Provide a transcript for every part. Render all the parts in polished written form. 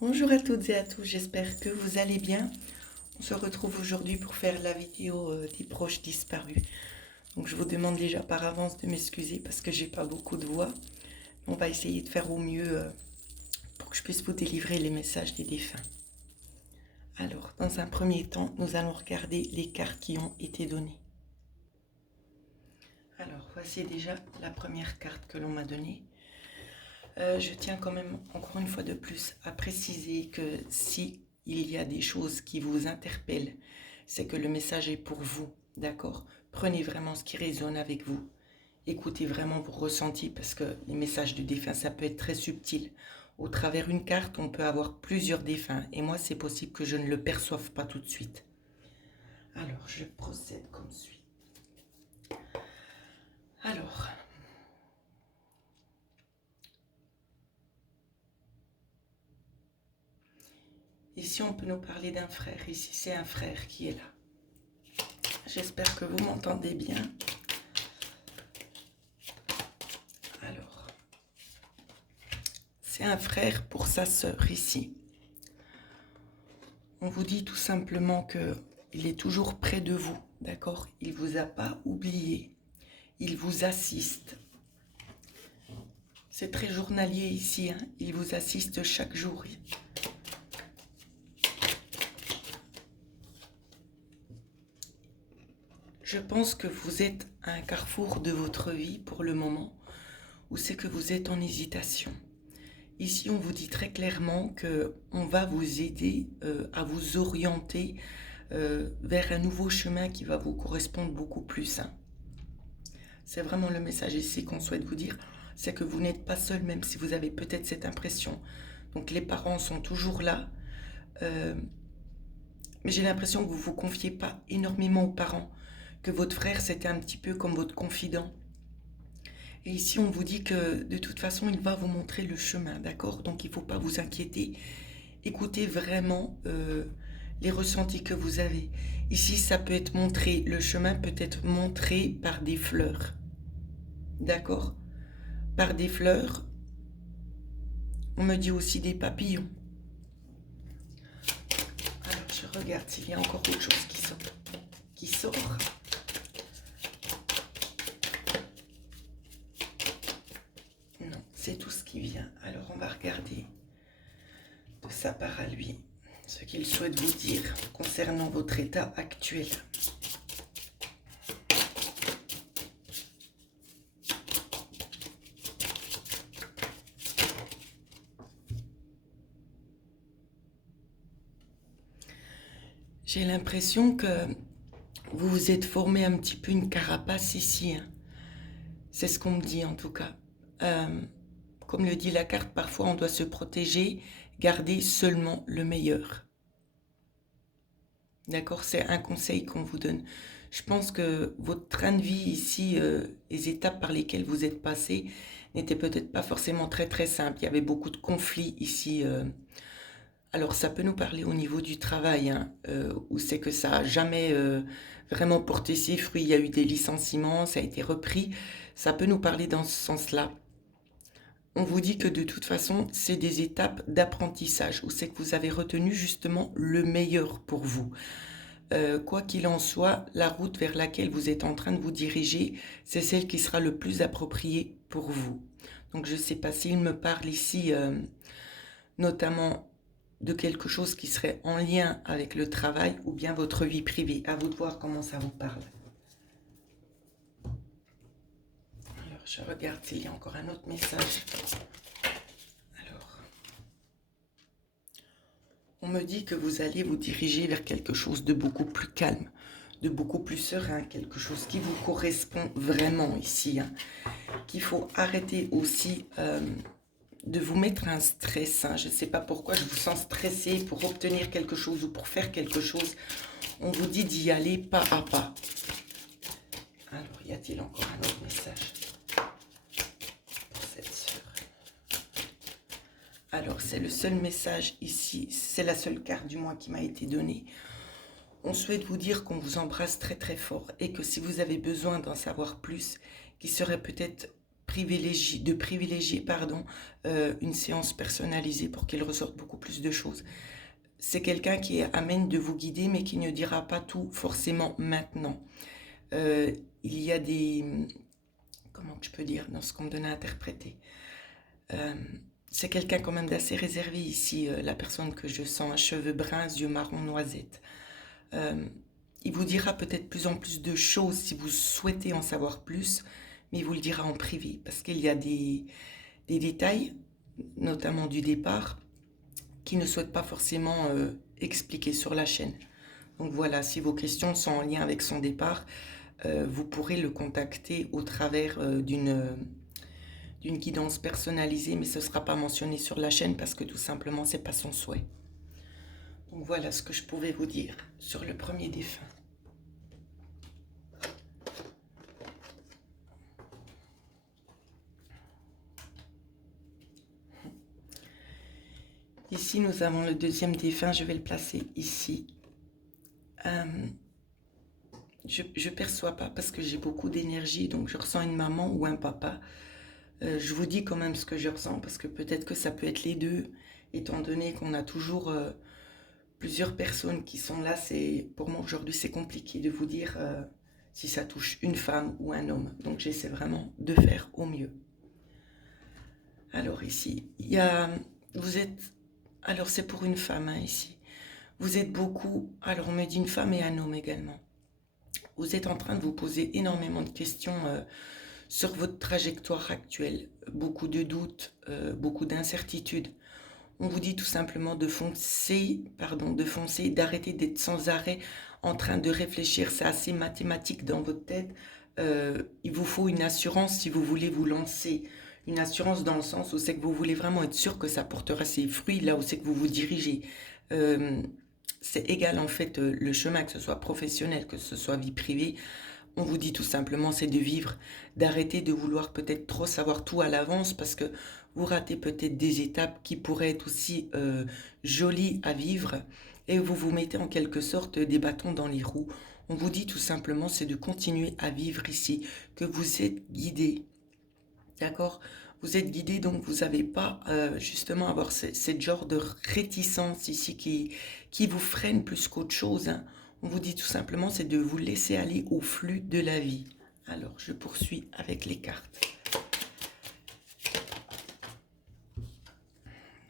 Bonjour à toutes et à tous, j'espère que vous allez bien. On se retrouve aujourd'hui pour faire la vidéo des proches disparus. Donc je vous demande déjà par avance de m'excuser parce que j'ai pas beaucoup de voix. On va essayer de faire au mieux pour que je puisse vous délivrer les messages des défunts. Alors, dans un premier temps, nous allons regarder les cartes qui ont été données. Alors, voici déjà la première carte que l'on m'a donnée. Je tiens quand même, encore une fois de plus, à préciser que si il y a des choses qui vous interpellent, c'est que le message est pour vous, d'accord? Prenez vraiment ce qui résonne avec vous. Écoutez vraiment vos ressentis parce que les messages du défunt, ça peut être très subtil. Au travers d'une carte, on peut avoir plusieurs défunts et moi, c'est possible que je ne le perçoive pas tout de suite. Alors, je procède comme suit. Alors, ici, on peut nous parler d'un frère. Ici, c'est un frère qui est là. J'espère que vous m'entendez bien. Alors, c'est un frère pour sa sœur ici. On vous dit tout simplement qu'il est toujours près de vous, d'accord? Il ne vous a pas oublié. Il vous assiste. C'est très journalier ici, hein? Il vous assiste chaque jour. Je pense que vous êtes à un carrefour de votre vie pour le moment, où c'est que vous êtes en hésitation. Ici, on vous dit très clairement qu'on va vous aider à vous orienter vers un nouveau chemin qui va vous correspondre beaucoup plus. Hein. C'est vraiment le message ici qu'on souhaite vous dire, c'est que vous n'êtes pas seul, même si vous avez peut-être cette impression. Donc les parents sont toujours là, mais j'ai l'impression que vous ne vous confiez pas énormément aux parents, que votre frère c'était un petit peu comme votre confident. Et ici, on vous dit que de toute façon, il va vous montrer le chemin, d'accord? Donc, il ne faut pas vous inquiéter. Écoutez vraiment les ressentis que vous avez. Ici, ça peut être montré, le chemin peut être montré par des fleurs, d'accord? Par des fleurs. On me dit aussi des papillons. Alors, je regarde s'il y a encore autre chose qui sort. Non, c'est tout ce qui vient. Alors, on va regarder de sa part à lui ce qu'il souhaite vous dire concernant votre état actuel. J'ai l'impression que vous vous êtes formé un petit peu une carapace ici. Hein. C'est ce qu'on me dit en tout cas. Comme le dit la carte, parfois on doit se protéger, garder seulement le meilleur. D'accord? C'est un conseil qu'on vous donne. Je pense que votre train de vie ici, les étapes par lesquelles vous êtes passé, n'étaient peut-être pas forcément très très simples. Il y avait beaucoup de conflits ici. Alors ça peut nous parler au niveau du travail, hein, où c'est que ça n'a jamais vraiment porté ses fruits. Il y a eu des licenciements, ça a été repris. Ça peut nous parler dans ce sens-là. On vous dit que de toute façon, c'est des étapes d'apprentissage, où c'est que vous avez retenu justement le meilleur pour vous. Quoi qu'il en soit, la route vers laquelle vous êtes en train de vous diriger, c'est celle qui sera le plus appropriée pour vous. Donc je ne sais pas s'il me parle ici, notamment de quelque chose qui serait en lien avec le travail ou bien votre vie privée. À vous de voir comment ça vous parle. Alors, je regarde s'il y a encore un autre message. Alors, on me dit que vous allez vous diriger vers quelque chose de beaucoup plus calme, de beaucoup plus serein, quelque chose qui vous correspond vraiment ici. Hein. Qu'il faut arrêter aussi de vous mettre un stress. Hein. Je ne sais pas pourquoi je vous sens stressé pour obtenir quelque chose ou pour faire quelque chose. On vous dit d'y aller pas à pas. Alors, y a-t-il encore un autre message pour cette sœur? Alors, c'est le seul message ici. C'est la seule carte du moins qui m'a été donnée. On souhaite vous dire qu'on vous embrasse très très fort et que si vous avez besoin d'en savoir plus, qu'il serait peut-être privilégier pardon, une séance personnalisée pour qu'il ressorte beaucoup plus de choses. C'est quelqu'un qui est amène de vous guider, mais qui ne dira pas tout forcément maintenant. Euh, il y a des... Comment je peux dire dans ce qu'on me donne à interpréter? Euh, c'est quelqu'un quand même d'assez réservé ici, la personne que je sens, cheveux bruns, yeux marron noisette. Euh, il vous dira peut-être plus en plus de choses si vous souhaitez en savoir plus, mais il vous le dira en privé, parce qu'il y a des détails, notamment du départ, qui ne souhaite pas forcément expliquer sur la chaîne. Donc voilà, si vos questions sont en lien avec son départ, vous pourrez le contacter au travers d'une guidance personnalisée, mais ce ne sera pas mentionné sur la chaîne parce que tout simplement, ce n'est pas son souhait. Donc voilà ce que je pouvais vous dire sur le premier défunt. Ici, nous avons le deuxième défunt, je vais le placer ici. Je ne perçois pas parce que j'ai beaucoup d'énergie, donc je ressens une maman ou un papa. Je vous dis quand même ce que je ressens parce que peut-être que ça peut être les deux, étant donné qu'on a toujours plusieurs personnes qui sont là. Pour moi aujourd'hui c'est compliqué de vous dire si ça touche une femme ou un homme. Donc j'essaie vraiment de faire au mieux. Alors ici, alors c'est pour une femme hein, ici. Vous êtes beaucoup, alors on me dit une femme et un homme également. Vous êtes en train de vous poser énormément de questions sur votre trajectoire actuelle. Beaucoup de doutes, beaucoup d'incertitudes. On vous dit tout simplement de foncer, d'arrêter d'être sans arrêt en train de réfléchir. C'est assez mathématique dans votre tête. Il vous faut une assurance si vous voulez vous lancer. Une assurance dans le sens où c'est que vous voulez vraiment être sûr que ça portera ses fruits là où c'est que vous vous dirigez. C'est égal en fait le chemin, que ce soit professionnel, que ce soit vie privée. On vous dit tout simplement, c'est de vivre, d'arrêter de vouloir peut-être trop savoir tout à l'avance parce que vous ratez peut-être des étapes qui pourraient être aussi jolies à vivre et vous vous mettez en quelque sorte des bâtons dans les roues. On vous dit tout simplement, c'est de continuer à vivre ici, que vous êtes guidé. D'accord? Vous êtes guidé, donc vous n'avez pas justement avoir cette genre de réticence ici qui vous freine plus qu'autre chose. Hein. On vous dit tout simplement, c'est de vous laisser aller au flux de la vie. Alors, je poursuis avec les cartes.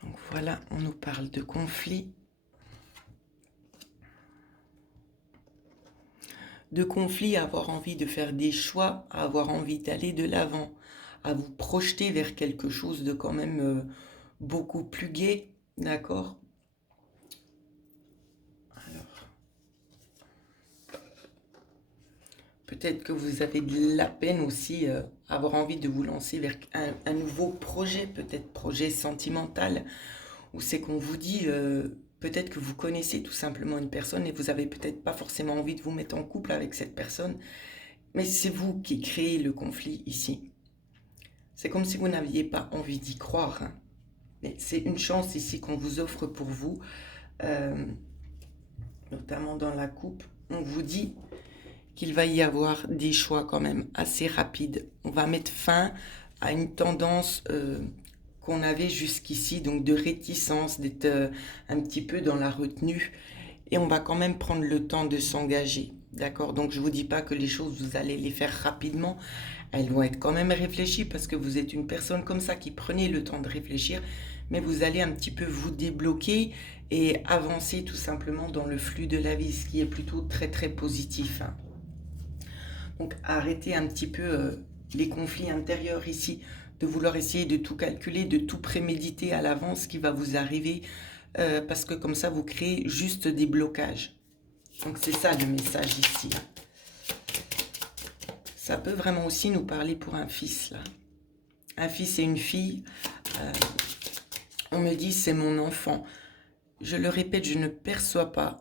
Donc voilà, on nous parle de conflit. De conflit, à avoir envie de faire des choix, à avoir envie d'aller de l'avant, à vous projeter vers quelque chose de quand même beaucoup plus gai, d'accord? Alors, peut-être que vous avez de la peine aussi à avoir envie de vous lancer vers un nouveau projet, peut-être projet sentimental, où c'est qu'on vous dit, peut-être que vous connaissez tout simplement une personne et vous avez peut-être pas forcément envie de vous mettre en couple avec cette personne, mais c'est vous qui créez le conflit ici. C'est comme si vous n'aviez pas envie d'y croire. Hein. Mais c'est une chance ici qu'on vous offre pour vous, euh, notamment dans la coupe. On vous dit qu'il va y avoir des choix quand même assez rapides. On va mettre fin à une tendance qu'on avait jusqu'ici, donc de réticence, d'être un petit peu dans la retenue. Et on va quand même prendre le temps de s'engager. D'accord? Donc je ne vous dis pas que les choses, vous allez les faire rapidement. Elles vont être quand même réfléchies parce que vous êtes une personne comme ça qui prenait le temps de réfléchir, mais vous allez un petit peu vous débloquer et avancer tout simplement dans le flux de la vie, ce qui est plutôt très très positif. Hein. Donc arrêtez un petit peu les conflits intérieurs ici, de vouloir essayer de tout calculer, de tout préméditer à l'avance ce qui va vous arriver, parce que comme ça vous créez juste des blocages. Donc c'est ça le message ici. Hein. Ça peut vraiment aussi nous parler pour un fils, là. Un fils et une fille, on me dit c'est mon enfant. Je le répète, je ne perçois pas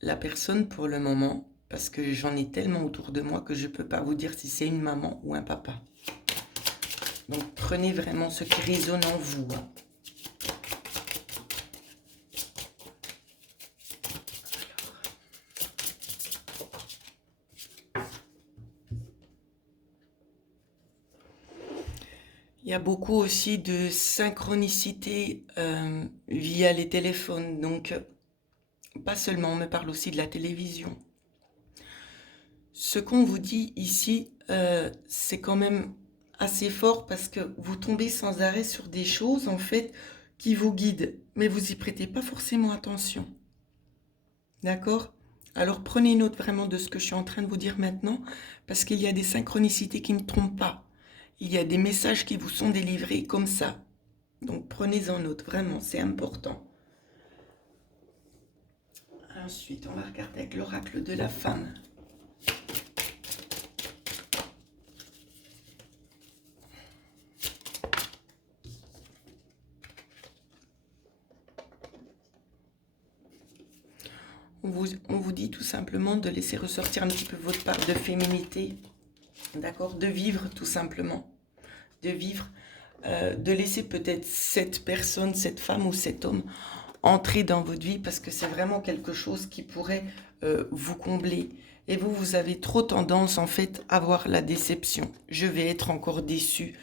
la personne pour le moment, parce que j'en ai tellement autour de moi que je ne peux pas vous dire si c'est une maman ou un papa. Donc prenez vraiment ce qui résonne en vous. Hein. Il y a beaucoup aussi de synchronicité via les téléphones. Donc, pas seulement, on me parle aussi de la télévision. Ce qu'on vous dit ici, c'est quand même assez fort parce que vous tombez sans arrêt sur des choses, en fait, qui vous guident. Mais vous y prêtez pas forcément attention. D'accord? Alors prenez note vraiment de ce que je suis en train de vous dire maintenant, parce qu'il y a des synchronicités qui ne trompent pas. Il y a des messages qui vous sont délivrés comme ça. Donc prenez-en note, vraiment, c'est important. Ensuite, on va regarder avec l'oracle de la femme. On vous dit tout simplement de laisser ressortir un petit peu votre part de féminité, d'accord? De vivre tout simplement, de vivre, de laisser peut-être cette personne, cette femme ou cet homme entrer dans votre vie parce que c'est vraiment quelque chose qui pourrait vous combler. Et vous, vous avez trop tendance en fait à voir la déception. Je vais être encore déçue.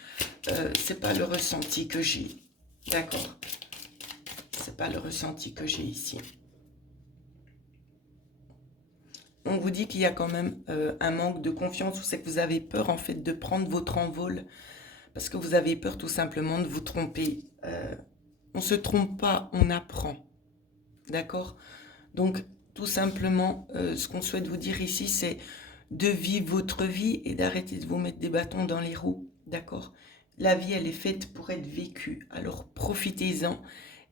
C'est pas le ressenti que j'ai, d'accord? C'est pas le ressenti que j'ai ici. On vous dit qu'il y a quand même un manque de confiance, ou c'est que vous avez peur en fait de prendre votre envol, parce que vous avez peur tout simplement de vous tromper. On ne se trompe pas, on apprend. D'accord? Donc tout simplement, ce qu'on souhaite vous dire ici, c'est de vivre votre vie et d'arrêter de vous mettre des bâtons dans les roues. D'accord? La vie, elle est faite pour être vécue. Alors profitez-en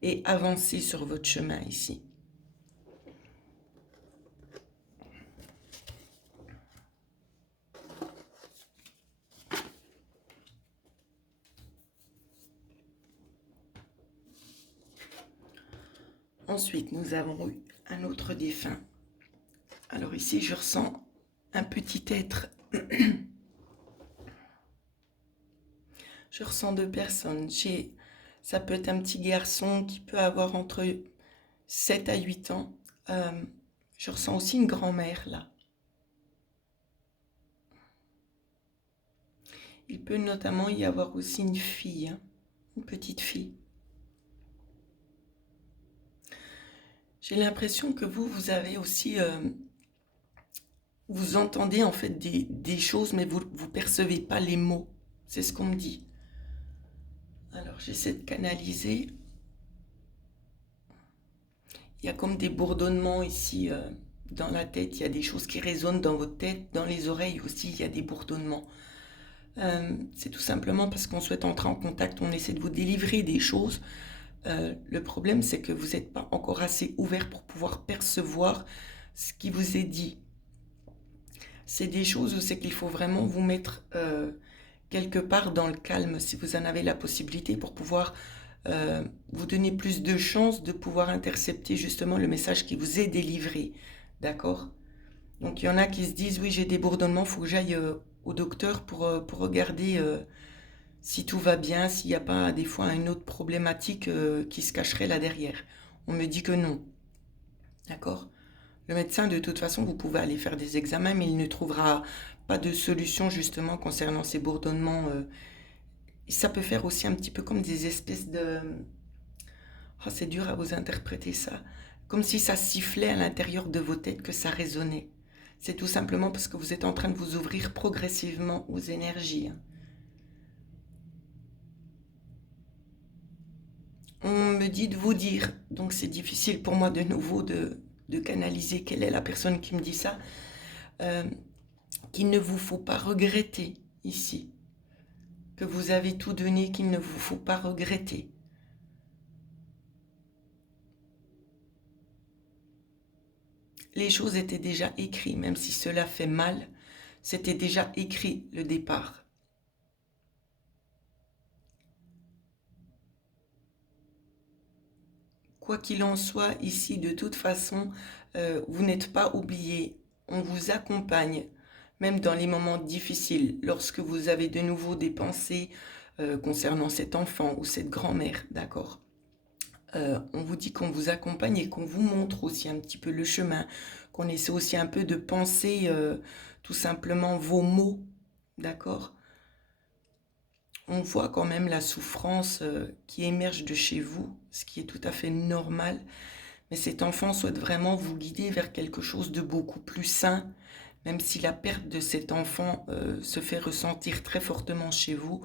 et avancez sur votre chemin ici. Ensuite, nous avons eu un autre défunt. Alors ici, je ressens un petit être. Je ressens deux personnes. Ça peut être un petit garçon qui peut avoir entre 7 à 8 ans. Je ressens aussi une grand-mère là. Il peut notamment y avoir aussi une fille, hein, une petite fille. J'ai l'impression que vous avez aussi... vous entendez en fait des choses, mais vous ne percevez pas les mots. C'est ce qu'on me dit. Alors j'essaie de canaliser. Il y a comme des bourdonnements ici dans la tête. Il y a des choses qui résonnent dans votre tête. Dans les oreilles aussi, il y a des bourdonnements. C'est tout simplement parce qu'on souhaite entrer en contact. On essaie de vous délivrer des choses. Le problème, c'est que vous n'êtes pas encore assez ouvert pour pouvoir percevoir ce qui vous est dit. C'est des choses où c'est qu'il faut vraiment vous mettre quelque part dans le calme, si vous en avez la possibilité, pour pouvoir vous donner plus de chances de pouvoir intercepter justement le message qui vous est délivré. D'accord? Donc il y en a qui se disent, oui, j'ai des bourdonnements, il faut que j'aille au docteur pour regarder si tout va bien, s'il n'y a pas des fois une autre problématique qui se cacherait là derrière. On me dit que non. D'accord? Le médecin, de toute façon, vous pouvez aller faire des examens, mais il ne trouvera pas de solution justement concernant ces bourdonnements. Ça peut faire aussi un petit peu comme des espèces de... Oh, c'est dur à vous interpréter ça. Comme si ça sifflait à l'intérieur de vos têtes, que ça résonnait. C'est tout simplement parce que vous êtes en train de vous ouvrir progressivement aux énergies. On me dit de vous dire, donc c'est difficile pour moi de nouveau de canaliser quelle est la personne qui me dit ça, qu'il ne vous faut pas regretter ici, que vous avez tout donné, qu'il ne vous faut pas regretter. Les choses étaient déjà écrites, même si cela fait mal, c'était déjà écrit le départ. Quoi qu'il en soit, ici, de toute façon, vous n'êtes pas oublié. On vous accompagne, même dans les moments difficiles, lorsque vous avez de nouveau des pensées concernant cet enfant ou cette grand-mère, d'accord? On vous dit qu'on vous accompagne et qu'on vous montre aussi un petit peu le chemin, qu'on essaie aussi un peu de penser tout simplement vos mots, d'accord? On voit quand même la souffrance qui émerge de chez vous, ce qui est tout à fait normal. Mais cet enfant souhaite vraiment vous guider vers quelque chose de beaucoup plus sain, même si la perte de cet enfant se fait ressentir très fortement chez vous.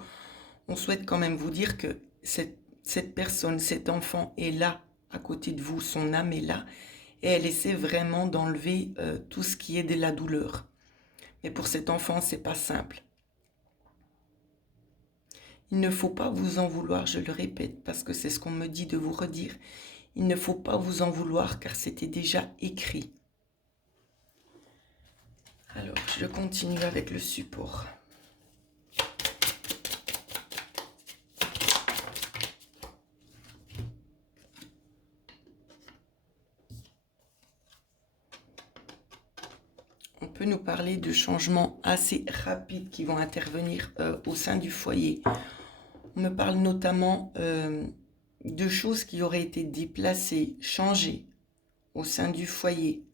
On souhaite quand même vous dire que cette personne, cet enfant est là, à côté de vous, son âme est là, et elle essaie vraiment d'enlever tout ce qui est de la douleur. Mais pour cet enfant, c'est pas simple. Il ne faut pas vous en vouloir, je le répète, parce que c'est ce qu'on me dit de vous redire. Il ne faut pas vous en vouloir, car c'était déjà écrit. Alors, je continue avec le support. On peut nous parler de changements assez rapides qui vont intervenir au sein du foyer. On me parle notamment de choses qui auraient été déplacées, changées au sein du foyer.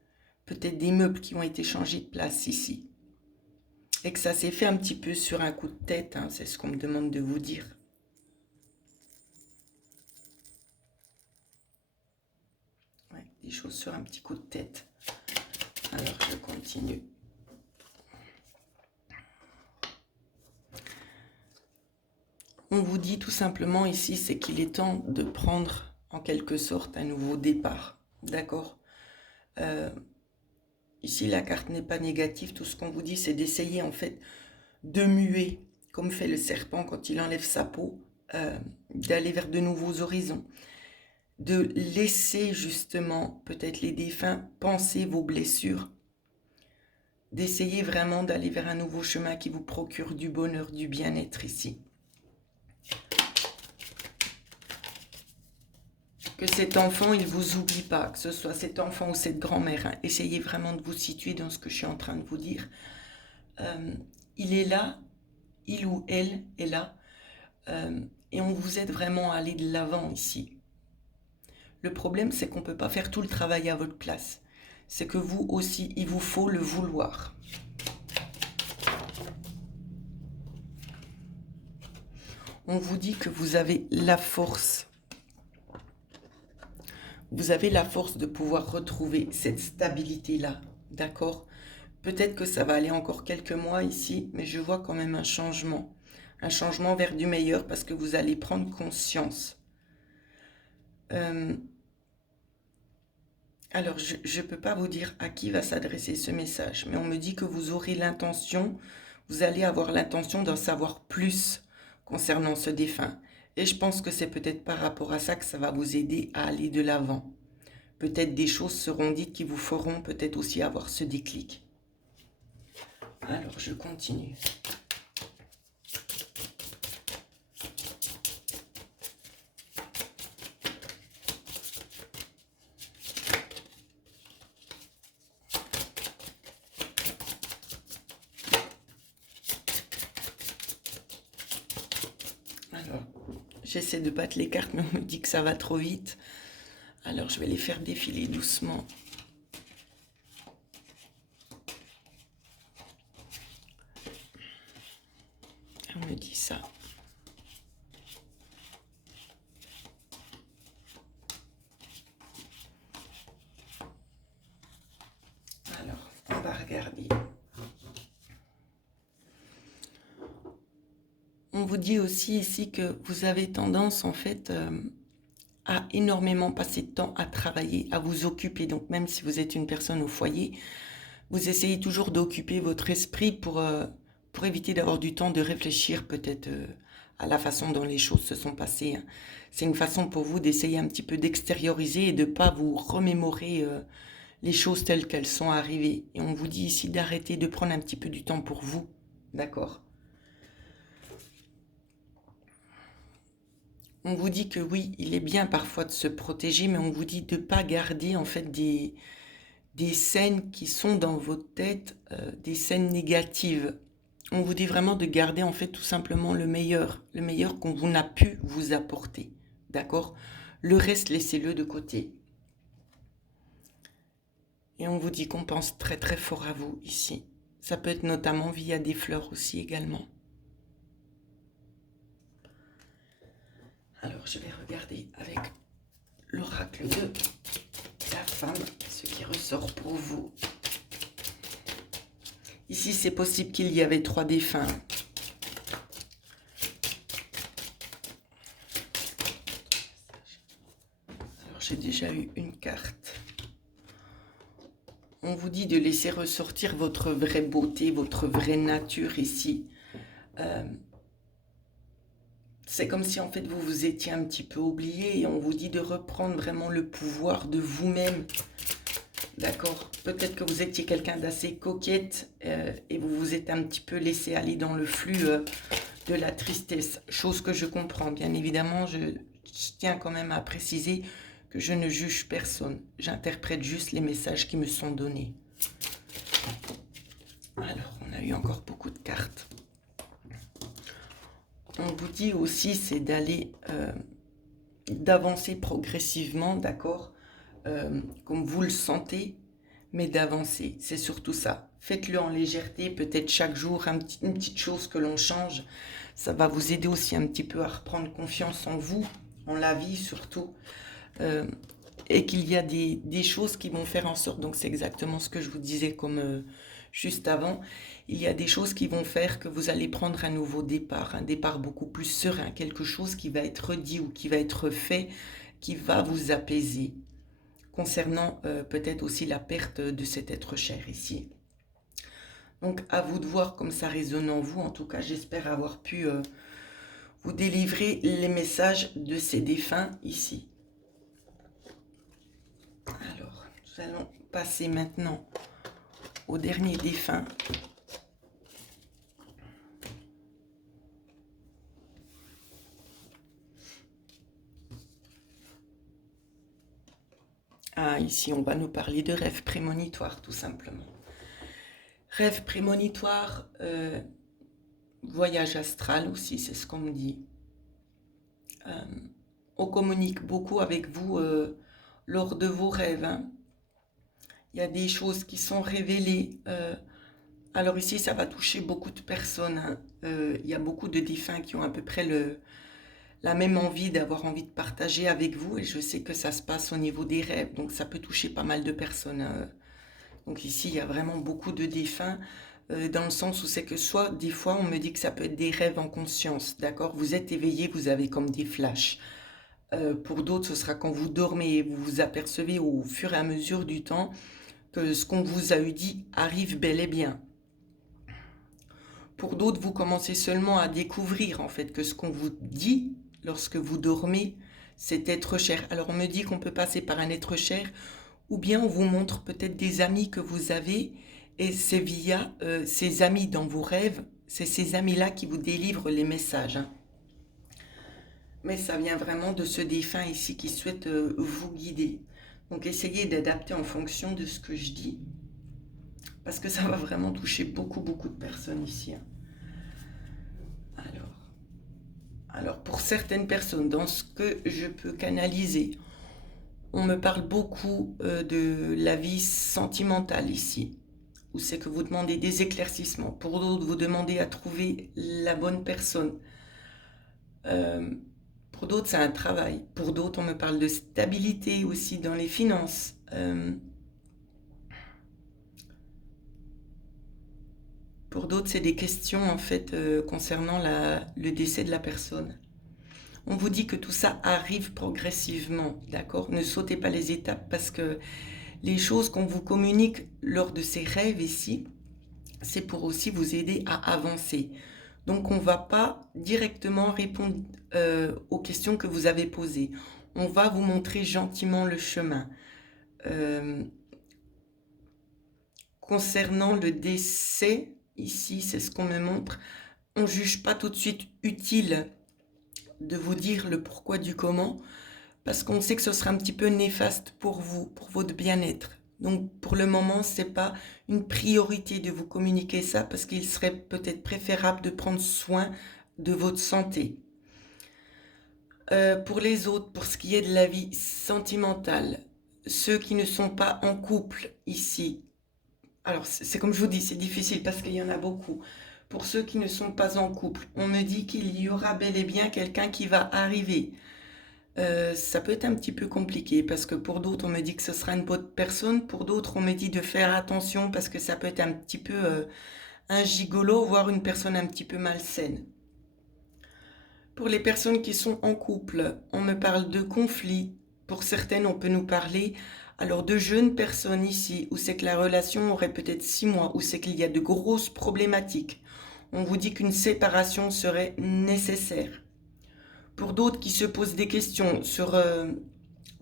Peut-être des meubles qui ont été changés de place ici. Et que ça s'est fait un petit peu sur un coup de tête, hein, c'est ce qu'on me demande de vous dire. Ouais, des choses sur un petit coup de tête. Alors, je continue. On vous dit tout simplement ici, c'est qu'il est temps de prendre en quelque sorte un nouveau départ. D'accord ? Ici, la carte n'est pas négative. Tout ce qu'on vous dit, c'est d'essayer en fait de muer, comme fait le serpent quand il enlève sa peau, d'aller vers de nouveaux horizons. De laisser justement peut-être les défunts penser vos blessures. D'essayer vraiment d'aller vers un nouveau chemin qui vous procure du bonheur, du bien-être ici. Que cet enfant, il ne vous oublie pas, que ce soit cet enfant ou cette grand-mère. Hein. Essayez vraiment de vous situer dans ce que je suis en train de vous dire. Il est là, il ou elle est là, et on vous aide vraiment à aller de l'avant ici. Le problème, c'est qu'on ne peut pas faire tout le travail à votre place. C'est que vous aussi, il vous faut le vouloir. On vous dit que vous avez la force. Vous avez la force de pouvoir retrouver cette stabilité-là, d'accord ? Peut-être que ça va aller encore quelques mois ici, mais je vois quand même un changement vers du meilleur parce que vous allez prendre conscience. Alors, je ne peux pas vous dire à qui va s'adresser ce message, mais on me dit que vous aurez l'intention, vous allez avoir l'intention d'en savoir plus concernant ce défunt. Et je pense que c'est peut-être par rapport à ça que ça va vous aider à aller de l'avant. Peut-être des choses seront dites qui vous feront peut-être aussi avoir ce déclic. Alors, je continue. Alors, j'essaie de battre les cartes, mais on me dit que ça va trop vite. Alors, je vais les faire défiler doucement. On me dit ça. Alors, on va regarder. On vous dit aussi ici que vous avez tendance en fait à énormément passer de temps à travailler, à vous occuper. Donc même si vous êtes une personne au foyer, vous essayez toujours d'occuper votre esprit pour éviter d'avoir du temps de réfléchir peut-être à la façon dont les choses se sont passées. Hein. C'est une façon pour vous d'essayer un petit peu d'extérioriser et de ne pas vous remémorer les choses telles qu'elles sont arrivées. Et on vous dit ici d'arrêter de prendre un petit peu du temps pour vous. D'accord ? On vous dit que oui, il est bien parfois de se protéger, mais on vous dit de ne pas garder en fait des scènes qui sont dans votre tête, des scènes négatives. On vous dit vraiment de garder en fait tout simplement le meilleur qu'on vous n'a pu vous apporter. D'accord ? Le reste, laissez-le de côté. Et on vous dit qu'on pense très très fort à vous ici. Ça peut être notamment via des fleurs aussi également. Alors, je vais regarder avec l'oracle de la femme, ce qui ressort pour vous. Ici, c'est possible qu'il y avait 3 défunts. Alors, j'ai déjà eu une carte. On vous dit de laisser ressortir votre vraie beauté, votre vraie nature ici. C'est comme si en fait vous vous étiez un petit peu oublié et on vous dit de reprendre vraiment le pouvoir de vous-même. D'accord? Peut-être que vous étiez quelqu'un d'assez coquette et vous vous êtes un petit peu laissé aller dans le flux de la tristesse. Chose que je comprends. Bien évidemment, je tiens quand même à préciser que je ne juge personne. J'interprète juste les messages qui me sont donnés. Alors, on a eu encore beaucoup de cartes. On vous dit aussi, c'est d'aller, d'avancer progressivement, d'accord, comme vous le sentez, mais d'avancer, c'est surtout ça. Faites-le en légèreté, peut-être chaque jour, une petite chose que l'on change. Ça va vous aider aussi un petit peu à reprendre confiance en vous, en la vie surtout. Et qu'il y a des choses qui vont faire en sorte, donc c'est exactement ce que je vous disais comme juste avant, il y a des choses qui vont faire que vous allez prendre un nouveau départ, un départ beaucoup plus serein, quelque chose qui va être dit ou qui va être fait, qui va vous apaiser, concernant peut-être aussi la perte de cet être cher ici. Donc à vous de voir comme ça résonne en vous, en tout cas j'espère avoir pu vous délivrer les messages de ces défunts ici. Alors, nous allons passer maintenant au dernier défunt. Ah, ici, on va nous parler de rêve prémonitoire, tout simplement. Rêve prémonitoire, voyage astral aussi, c'est ce qu'on me dit. On communique beaucoup avec vous lors de vos rêves. Hein. Il y a des choses qui sont révélées. Alors ici, ça va toucher beaucoup de personnes. Hein. Il y a beaucoup de défunts qui ont à peu près la même envie d'avoir envie de partager avec vous. Et je sais que ça se passe au niveau des rêves. Donc ça peut toucher pas mal de personnes. Hein. Donc ici, il y a vraiment beaucoup de défunts. Dans le sens où c'est que soit des fois, on me dit que ça peut être des rêves en conscience. D'accord? Vous êtes éveillé, vous avez comme des flashs. Pour d'autres, ce sera quand vous dormez et vous vous apercevez au fur et à mesure du temps que ce qu'on vous a eu dit arrive bel et bien. Pour d'autres, vous commencez seulement à découvrir en fait que ce qu'on vous dit lorsque vous dormez, c'est être cher. Alors on me dit qu'on peut passer par un être cher ou bien on vous montre peut-être des amis que vous avez et c'est via ces amis dans vos rêves, c'est ces amis-là qui vous délivrent les messages. Hein. Mais ça vient vraiment de ce défunt ici qui souhaite vous guider. Donc essayez d'adapter en fonction de ce que je dis. Parce que ça va vraiment toucher beaucoup, beaucoup de personnes ici. Hein. Alors, pour certaines personnes, dans ce que je peux canaliser, on me parle beaucoup de la vie sentimentale ici. Où c'est que vous demandez des éclaircissements. Pour d'autres, vous demandez à trouver la bonne personne. Pour d'autres, c'est un travail. Pour d'autres, on me parle de stabilité aussi dans les finances. Pour d'autres, c'est des questions en fait concernant le décès de la personne. On vous dit que tout ça arrive progressivement, d'accord? Ne sautez pas les étapes parce que les choses qu'on vous communique lors de ces rêves ici, c'est pour aussi vous aider à avancer. Donc on ne va pas directement répondre aux questions que vous avez posées. On va vous montrer gentiment le chemin. Concernant le décès, ici c'est ce qu'on me montre, on ne juge pas tout de suite utile de vous dire le pourquoi du comment, parce qu'on sait que ce sera un petit peu néfaste pour vous, pour votre bien-être. Donc pour le moment, ce n'est pas une priorité de vous communiquer ça, parce qu'il serait peut-être préférable de prendre soin de votre santé. Pour les autres, pour ce qui est de la vie sentimentale, ceux qui ne sont pas en couple ici, alors c'est comme je vous dis, c'est difficile parce qu'il y en a beaucoup. Pour ceux qui ne sont pas en couple, on me dit qu'il y aura bel et bien quelqu'un qui va arriver. Ça peut être un petit peu compliqué parce que pour d'autres, on me dit que ce sera une bonne personne. Pour d'autres, on me dit de faire attention parce que ça peut être un petit peu un gigolo, voire une personne un petit peu malsaine. Pour les personnes qui sont en couple, on me parle de conflits. Pour certaines, on peut nous parler alors de jeunes personnes ici, où c'est que la relation aurait peut-être 6 mois, où c'est qu'il y a de grosses problématiques. On vous dit qu'une séparation serait nécessaire. Pour d'autres qui se posent des questions sur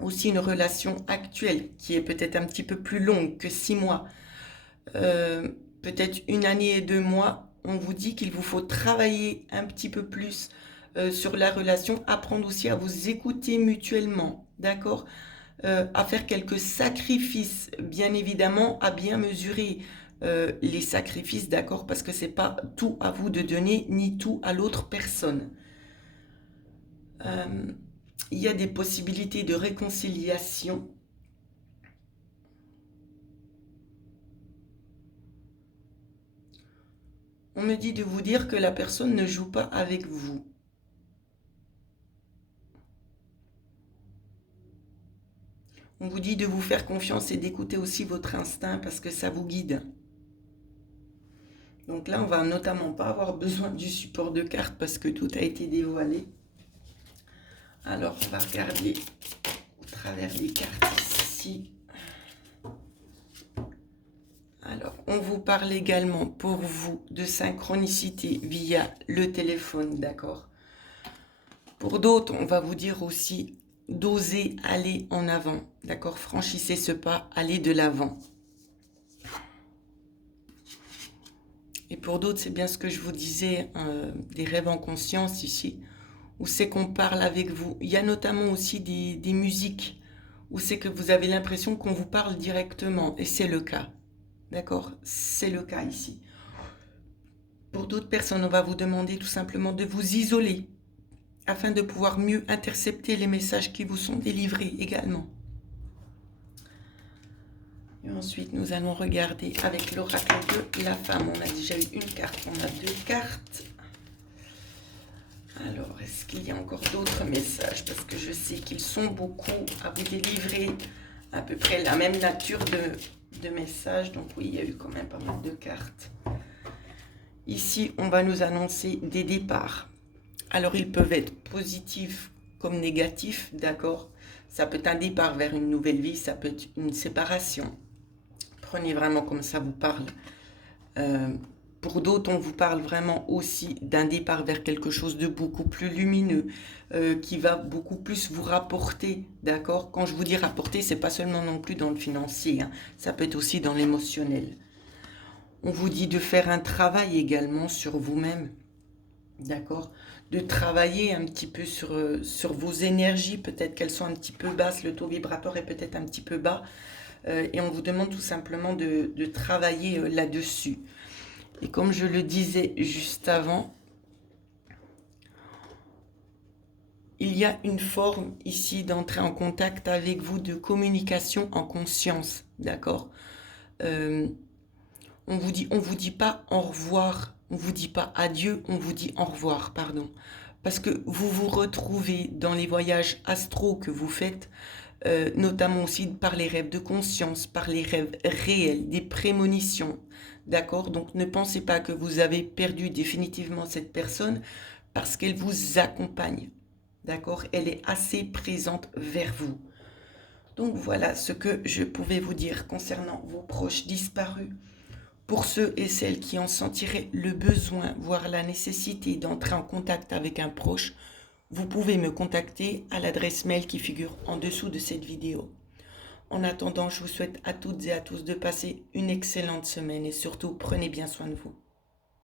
aussi une relation actuelle, qui est peut-être un petit peu plus longue que 6 mois, euh, peut-être 1 année et 2 mois, on vous dit qu'il vous faut travailler un petit peu plus sur la relation, apprendre aussi à vous écouter mutuellement, d'accord, à faire quelques sacrifices, bien évidemment, à bien mesurer les sacrifices, d'accord, parce que c'est pas tout à vous de donner, ni tout à l'autre personne. Euh, il y a des possibilités de réconciliation. On me dit de vous dire que la personne ne joue pas avec vous. On vous dit de vous faire confiance et d'écouter aussi votre instinct parce que ça vous guide. Donc là, on va notamment pas avoir besoin du support de cartes parce que tout a été dévoilé. Alors, on va regarder au travers des cartes ici. Alors, on vous parle également pour vous de synchronicité via le téléphone, d'accord? Pour d'autres, on va vous dire aussi d'oser aller en avant, d'accord? Franchissez ce pas, allez de l'avant. Et pour d'autres, c'est bien ce que je vous disais, des rêves en conscience ici, où c'est qu'on parle avec vous. Il y a notamment aussi des musiques, où c'est que vous avez l'impression qu'on vous parle directement, et c'est le cas. D'accord? C'est le cas ici. Pour d'autres personnes, on va vous demander tout simplement de vous isoler, afin de pouvoir mieux intercepter les messages qui vous sont délivrés également. Et ensuite, nous allons regarder avec l'oracle de la femme. On a déjà eu une carte, on a 2 cartes. Alors, est-ce qu'il y a encore d'autres messages? Parce que je sais qu'ils sont beaucoup à vous délivrer à peu près la même nature de messages. Donc oui, il y a eu quand même pas mal de cartes. Ici, on va nous annoncer des départs. Alors, ils peuvent être positifs comme négatifs, d'accord? Ça peut être un départ vers une nouvelle vie, ça peut être une séparation. Prenez vraiment comme ça vous parle. Pour d'autres, on vous parle vraiment aussi d'un départ vers quelque chose de beaucoup plus lumineux, qui va beaucoup plus vous rapporter, d'accord? Quand je vous dis rapporter, c'est pas seulement non plus dans le financier, hein, ça peut être aussi dans l'émotionnel. On vous dit de faire un travail également sur vous-même, d'accord? De travailler un petit peu sur vos énergies, peut-être qu'elles sont un petit peu basses, le taux vibratoire est peut-être un petit peu bas, et on vous demande tout simplement de travailler là-dessus. Et comme je le disais juste avant, il y a une forme ici d'entrer en contact avec vous, de communication en conscience, d'accord? On vous dit pas au revoir, on vous dit pas adieu, on vous dit au revoir, pardon. Parce que vous vous retrouvez dans les voyages astro que vous faites, notamment aussi par les rêves de conscience, par les rêves réels, des prémonitions, d'accord? Donc ne pensez pas que vous avez perdu définitivement cette personne parce qu'elle vous accompagne, d'accord? Elle est assez présente vers vous. Donc voilà ce que je pouvais vous dire concernant vos proches disparus. Pour ceux et celles qui en sentiraient le besoin, voire la nécessité d'entrer en contact avec un proche, vous pouvez me contacter à l'adresse mail qui figure en dessous de cette vidéo. En attendant, je vous souhaite à toutes et à tous de passer une excellente semaine et surtout prenez bien soin de vous.